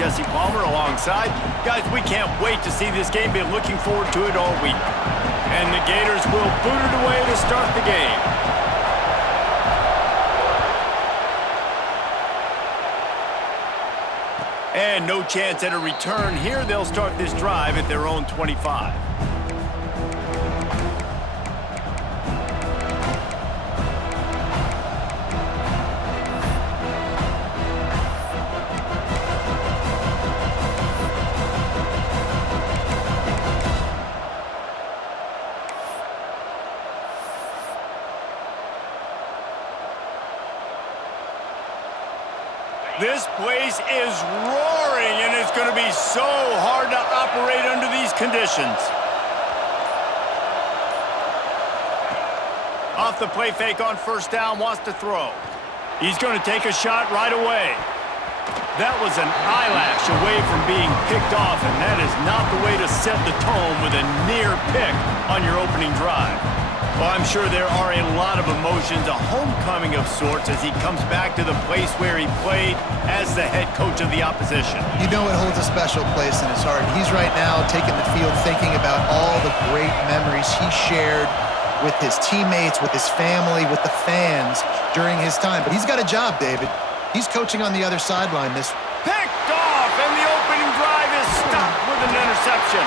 Jesse Palmer alongside. Guys, we can't wait to see this game. Been looking forward to it all week. And the Gators will boot it away to start the game. And no chance at a return here. They'll start this drive at their own 25. This place is roaring, and it's going to be so hard to operate under these conditions. Off the play fake on first down, wants to throw. He's going to take a shot right away. That was an eyelash away from being picked off, and that is not the way to set the tone with a near pick on your opening drive. Well, I'm sure there are a lot of emotions, a homecoming of sorts as he comes back to the place where he played as the head coach of the opposition. You know it holds a special place in his heart. He's right now taking the field thinking about all the great memories he shared with his teammates, with his family, with the fans during his time. But he's got a job, David. He's coaching on the other sideline. This picked off, and the opening drive is stopped with an interception.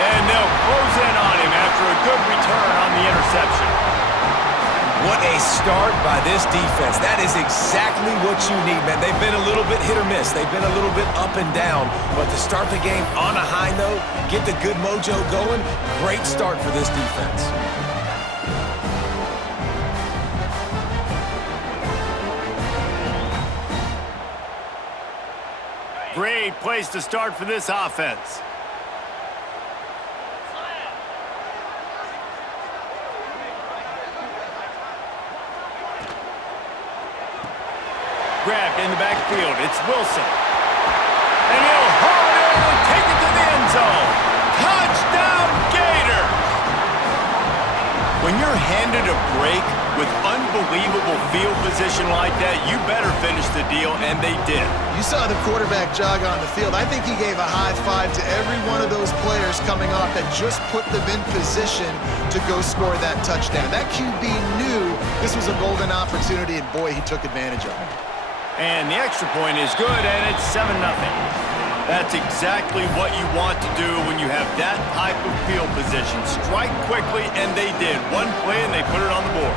And they'll close in on him after a good return on the interception. What a start by this defense. That is exactly what you need, man. They've been a little bit hit or miss. They've been a little bit up and down. But to start the game on a high note, get the good mojo going, great start for this defense. Great place to start for this offense. Grabbed in the backfield. It's Wilson. And he'll haul it in and take it to the end zone. Touchdown, Gators! When you're handed a break with unbelievable field position like that, you better finish the deal, and they did. You saw the quarterback jog on the field. I think he gave a high five to every one of those players coming off that just put them in position to go score that touchdown. That QB knew this was a golden opportunity, and boy, he took advantage of it. And the extra point is good, and it's 7-0. That's exactly what you want to do when you have that type of field position. Strike quickly, and they did. One play, and they put it on the board.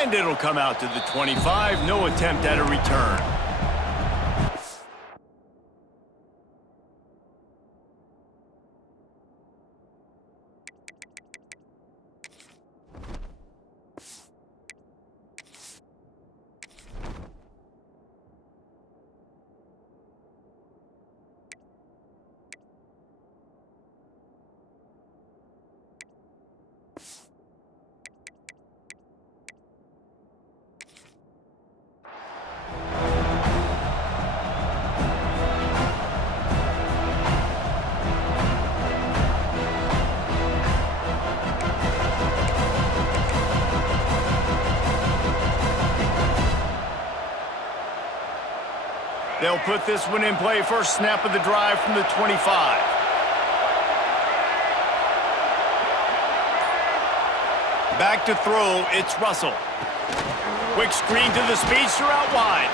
And it'll come out to the 25. No attempt at a return. They'll put this one in play. First snap of the drive from the 25. Back to throw, it's Russell. Quick screen to the speedster out wide.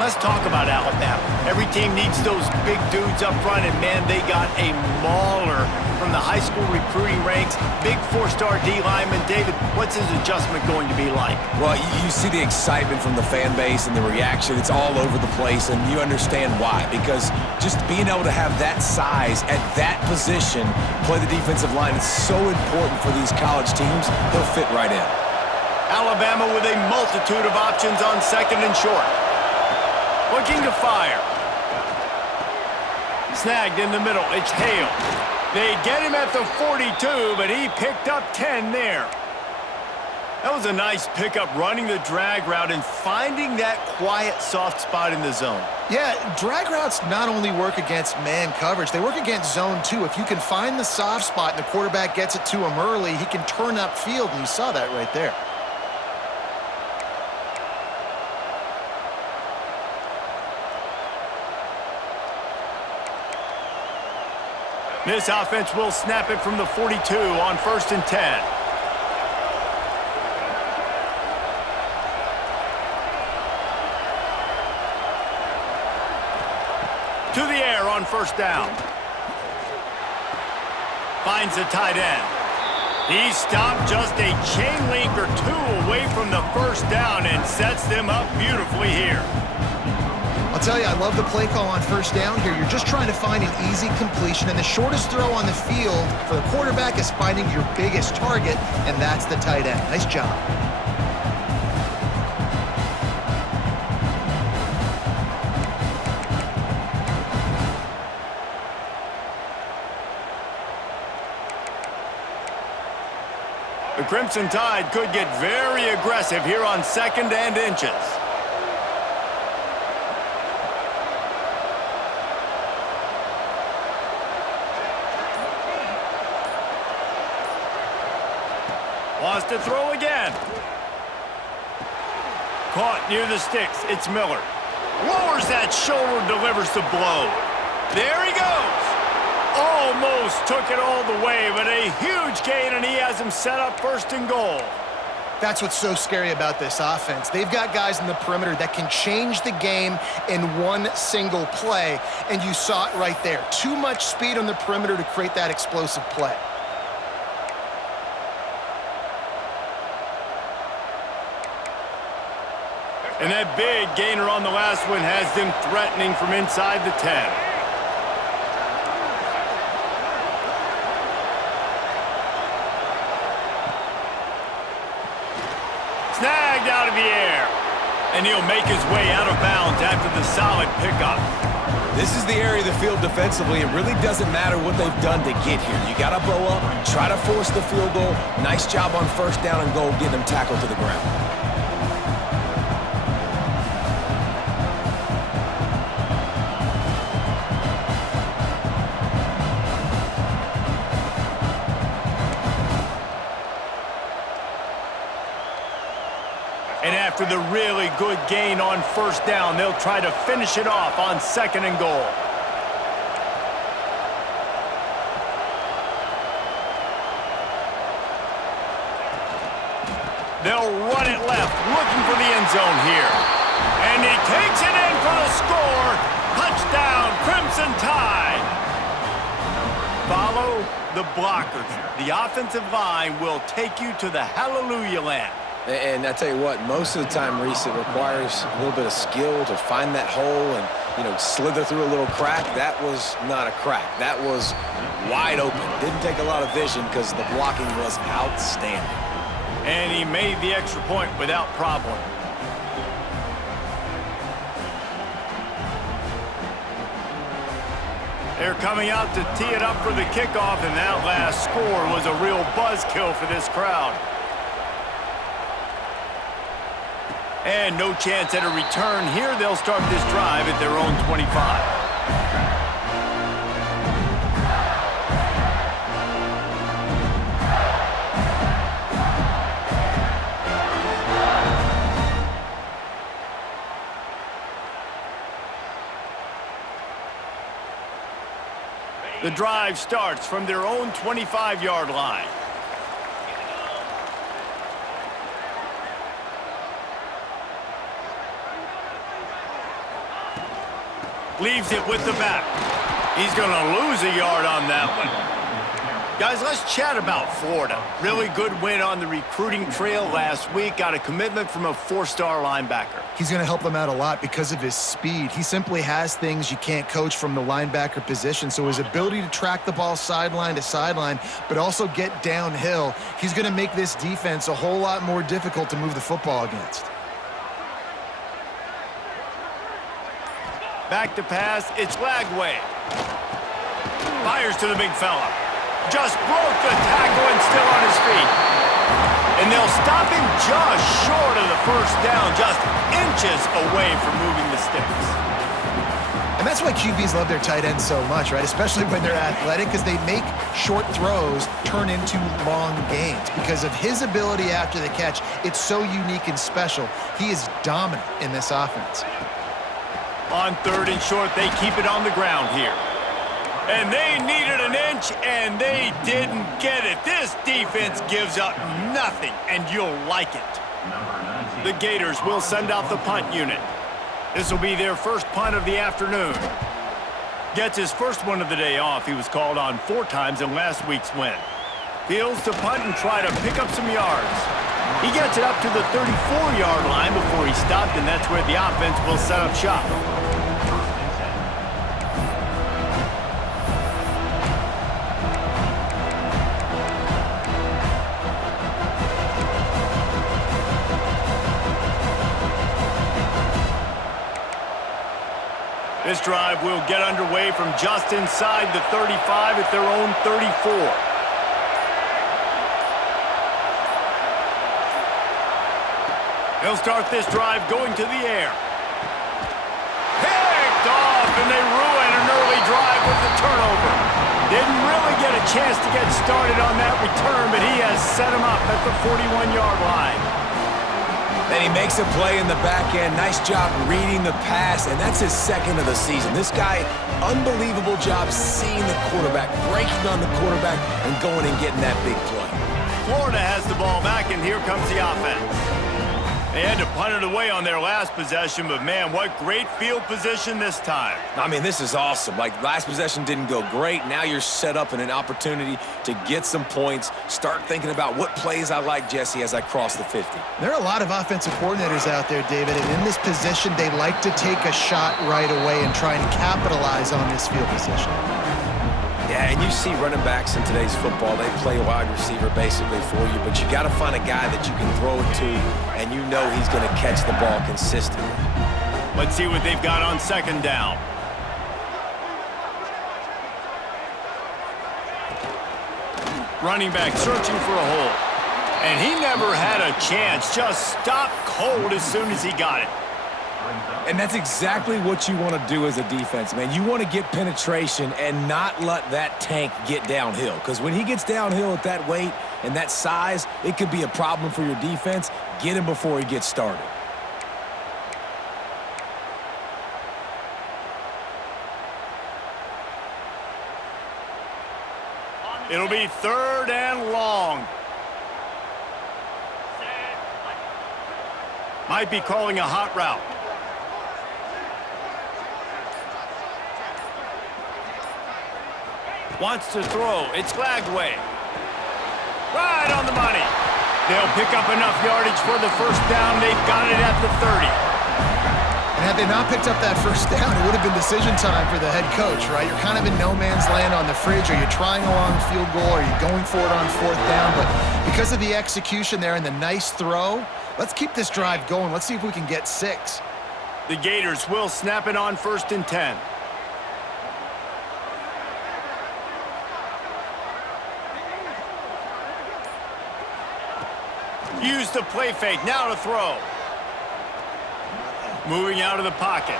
Let's talk about Alabama. Every team needs those big dudes up front, and man, they got a mauler from the high school recruiting ranks. Big four-star D lineman. David, what's his adjustment going to be like? Well, you see the excitement from the fan base and the reaction. It's all over the place, and you understand why. Because just being able to have that size at that position, play the defensive line, it's so important for these college teams. They'll fit right in. Alabama with a multitude of options on second and short. Looking to fire. Snagged in the middle. It's Hale. They get him at the 42, but he picked up 10 there. That was a nice pickup, running the drag route and finding that quiet, soft spot in the zone. Yeah, drag routes not only work against man coverage, they work against zone too. If you can find the soft spot and the quarterback gets it to him early, he can turn upfield, and you saw that right there. This offense will snap it from the 42 on 1st and 10. To the air on 1st down. Finds the tight end. He stopped just a chain link or two away from the 1st down and sets them up beautifully here. I'll tell you, I love the play call on 1st down here. You're just trying to find an easy completion, and the shortest throw on the field for the quarterback is finding your biggest target, and that's the tight end. Nice job. The Crimson Tide could get very aggressive here on 2nd and inches. Wants to throw again. Caught near the sticks. It's Miller. Lowers that shoulder, delivers the blow. There he goes. Almost took it all the way, but a huge gain, and he has him set up 1st and goal. That's what's so scary about this offense. They've got guys in the perimeter that can change the game in one single play, and you saw it right there. Too much speed on the perimeter to create that explosive play. And that big gainer on the last one has them threatening from inside the 10. Snagged out of the air. And he'll make his way out of bounds after the solid pickup. This is the area of the field defensively. It really doesn't matter what they've done to get here. You got to bow up, try to force the field goal. Nice job on 1st down and goal, getting them tackled to the ground. And after the really good gain on 1st down, they'll try to finish it off on 2nd and goal. They'll run it left, looking for the end zone here. And he takes it in for the score. Touchdown, Crimson Tide. Follow the blockers. The offensive line will take you to the hallelujah land. And I tell you what, most of the time, Reese, it requires a little bit of skill to find that hole and, slither through a little crack. That was not a crack. That was wide open. Didn't take a lot of vision because the blocking was outstanding. And he made the extra point without problem. They're coming out to tee it up for the kickoff, and that last score was a real buzzkill for this crowd. And no chance at a return here. They'll start this drive at their own 25. The drive starts from their own 25-yard line. Leaves it with the back. He's going to lose a yard on that one. Guys, let's chat about Florida. Really good win on the recruiting trail last week. Got a commitment from a 4-star linebacker. He's going to help them out a lot because of his speed. He simply has things you can't coach from the linebacker position. So his ability to track the ball sideline to sideline, but also get downhill, he's going to make this defense a whole lot more difficult to move the football against. Back to pass, it's Lagway. Fires to the big fella. Just broke the tackle and still on his feet. And they'll stop him just short of the 1st down, just inches away from moving the sticks. And that's why QBs love their tight ends so much, right? Especially when they're athletic, because they make short throws turn into long gains. Because of his ability after the catch, it's so unique and special. He is dominant in this offense. On 3rd and short, they keep it on the ground here. And they needed an inch, and they didn't get it. This defense gives up nothing, and you'll like it. The Gators will send out the punt unit. This will be their first punt of the afternoon. Gets his first one of the day off. He was called on 4 times in last week's win. Fields to punt and try to pick up some yards. He gets it up to the 34-yard line before he stopped, and that's where the offense will set up shop. This drive will get underway from just inside the 35 at their own 34. They'll start this drive going to the air. Picked off, and they ruin an early drive with the turnover. Didn't really get a chance to get started on that return, but he has set him up at the 41-yard line. Then he makes a play in the back end. Nice job reading the pass, and that's his second of the season. This guy, unbelievable job seeing the quarterback, breaking on the quarterback, and going and getting that big play. Florida has the ball back, and here comes the offense. They had to punt it away on their last possession, but man, what great field position this time. I mean, this is awesome. Like, last possession didn't go great. Now you're set up in an opportunity to get some points. Start thinking about what plays I like, Jesse, as I cross the 50. There are a lot of offensive coordinators out there, David, and in this position, they like to take a shot right away and try and capitalize on this field position. Yeah, and you see running backs in today's football, they play wide receiver basically for you, but you got to find a guy that you can throw it to, and you know he's going to catch the ball consistently. Let's see what they've got on second down. Running back searching for a hole. And he never had a chance, just stopped cold as soon as he got it. And that's exactly what you want to do as a defense, man. You want to get penetration and not let that tank get downhill. Because when he gets downhill at that weight and that size, it could be a problem for your defense. Get him before he gets started. It'll be 3rd and long. Might be calling a hot route. Wants to throw. It's Lagway. Right on the money. They'll pick up enough yardage for the first down. They've got it at the 30. And had they not picked up that first down, it would have been decision time for the head coach, right? You're kind of in no man's land on the fridge. Are you trying a long field goal? Are you going for it on 4th down? But because of the execution there and the nice throw, let's keep this drive going. Let's see if we can get 6. The Gators will snap it on 1st and 10. Use the play fake, now to throw. Moving out of the pocket.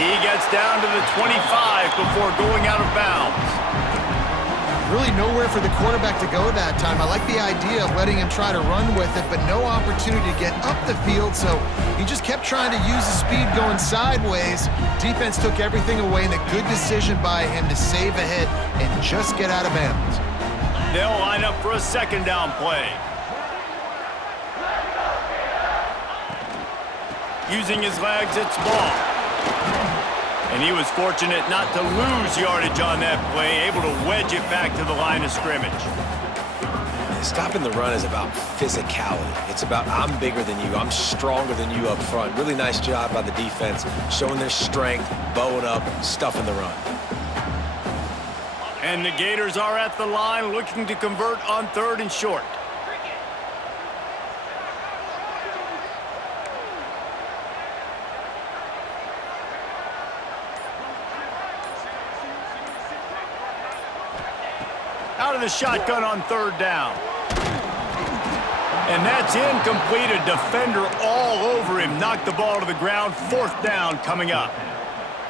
He gets down to the 25 before going out of bounds. Really nowhere for the quarterback to go that time. I like the idea of letting him try to run with it, but no opportunity to get up the field, so he just kept trying to use the speed going sideways. Defense took everything away, and a good decision by him to save a hit and just get out of bounds. They'll line up for a 2nd down play. Using his legs, it's ball. And he was fortunate not to lose yardage on that play, able to wedge it back to the line of scrimmage. Stopping the run is about physicality. It's about I'm bigger than you, I'm stronger than you up front. Really nice job by the defense, showing their strength, bowing up, stuffing the run. And the Gators are at the line looking to convert on 3rd and short. Out of the shotgun on 3rd down. And that's incomplete. A defender all over him. Knocked the ball to the ground. 4th down coming up.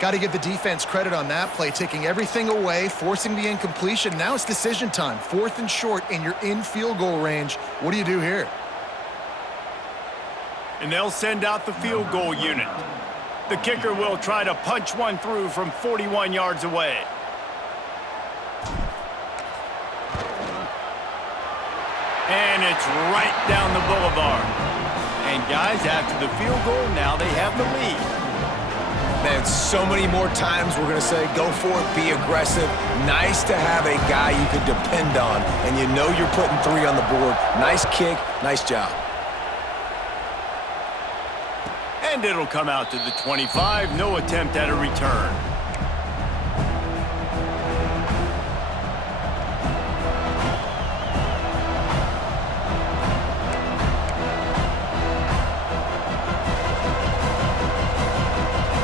Got to give the defense credit on that play, taking everything away, forcing the incompletion. Now it's decision time. 4th and short, and you're in field goal range. What do you do here? And they'll send out the field goal unit. The kicker will try to punch one through from 41 yards away. And it's right down the boulevard. And guys, after the field goal, now they have the lead. Man, so many more times we're going to say, go for it, be aggressive. Nice to have a guy you can depend on, and you know you're putting 3 on the board. Nice kick, nice job. And it'll come out to the 25, no attempt at a return.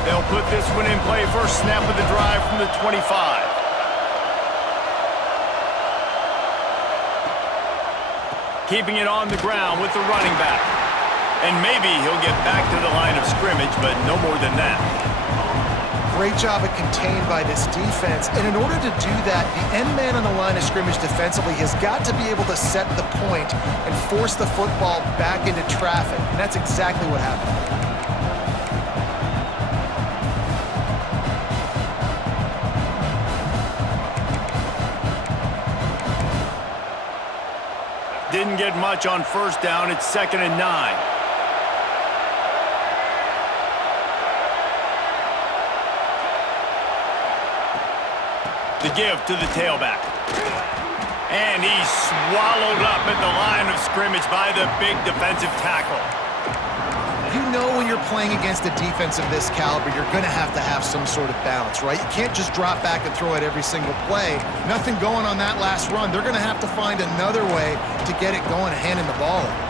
They'll put this one in play. First snap of the drive from the 25. Keeping it on the ground with the running back. And maybe he'll get back to the line of scrimmage, but no more than that. Great job of contained by this defense. And in order to do that, the end man on the line of scrimmage defensively has got to be able to set the point and force the football back into traffic. And that's exactly what happened. Didn't get much on first down. It's 2nd and 9. The give to the tailback. And he's swallowed up at the line of scrimmage by the big defensive tackle. You know when you're playing against a defense of this caliber, you're going to have some sort of balance, right? You can't just drop back and throw it every single play. Nothing going on that last run. They're going to have to find another way to get it going, handing the ball off.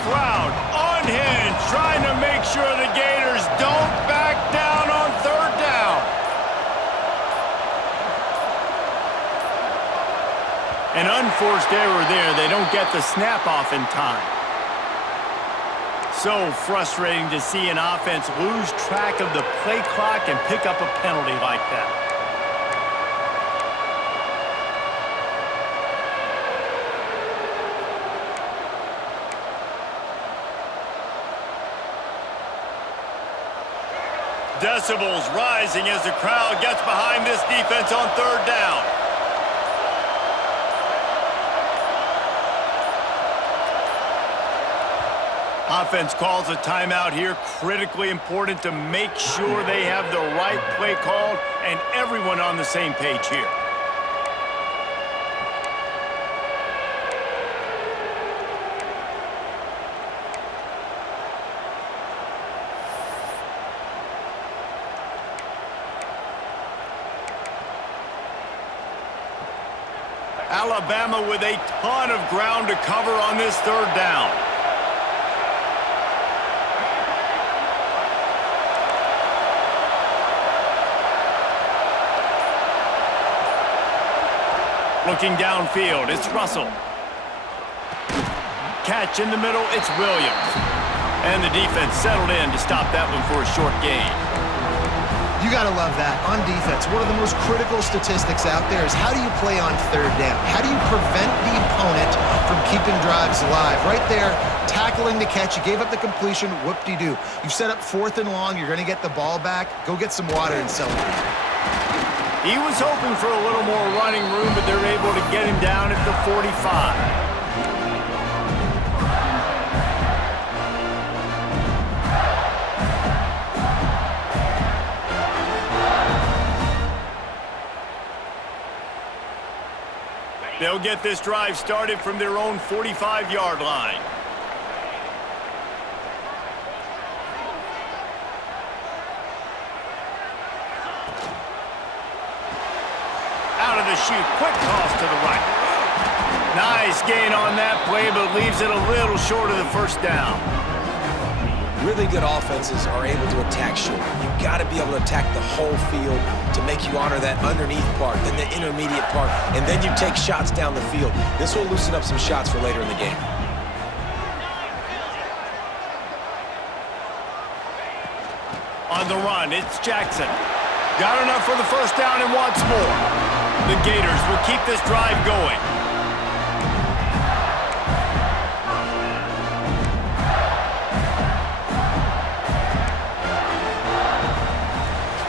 Crowd unhinged, trying to make sure the Gators don't back down on 3rd down. An unforced error there. They don't get the snap off in time. So frustrating to see an offense lose track of the play clock and pick up a penalty like that. Decibels rising as the crowd gets behind this defense on 3rd down. Offense calls a timeout here. Critically important to make sure they have the right play called and everyone on the same page here. Alabama with a ton of ground to cover on this 3rd down. Looking downfield, it's Russell. Catch in the middle, it's Williams. And the defense settled in to stop that one for a short gain. You got to love that. On defense, one of the most critical statistics out there is how do you play on 3rd down? How do you prevent the opponent from keeping drives alive? Right there, tackling the catch. You gave up the completion, whoop-de-doo. You've set up 4th and long. You're going to get the ball back. Go get some water and celebrate. He was hoping for a little more running room, but they're able to get him down at the 45. They'll get this drive started from their own 45-yard line. Out of the chute, quick toss to the right. Nice gain on that play, but leaves it a little short of the first down. Really good offenses are able to attack short. You've got to be able to attack the whole field to make you honor that underneath part, then the intermediate part, and then you take shots down the field. This will loosen up some shots for later in the game. On the run, it's Jackson. Got enough for the first down and wants more. The Gators will keep this drive going.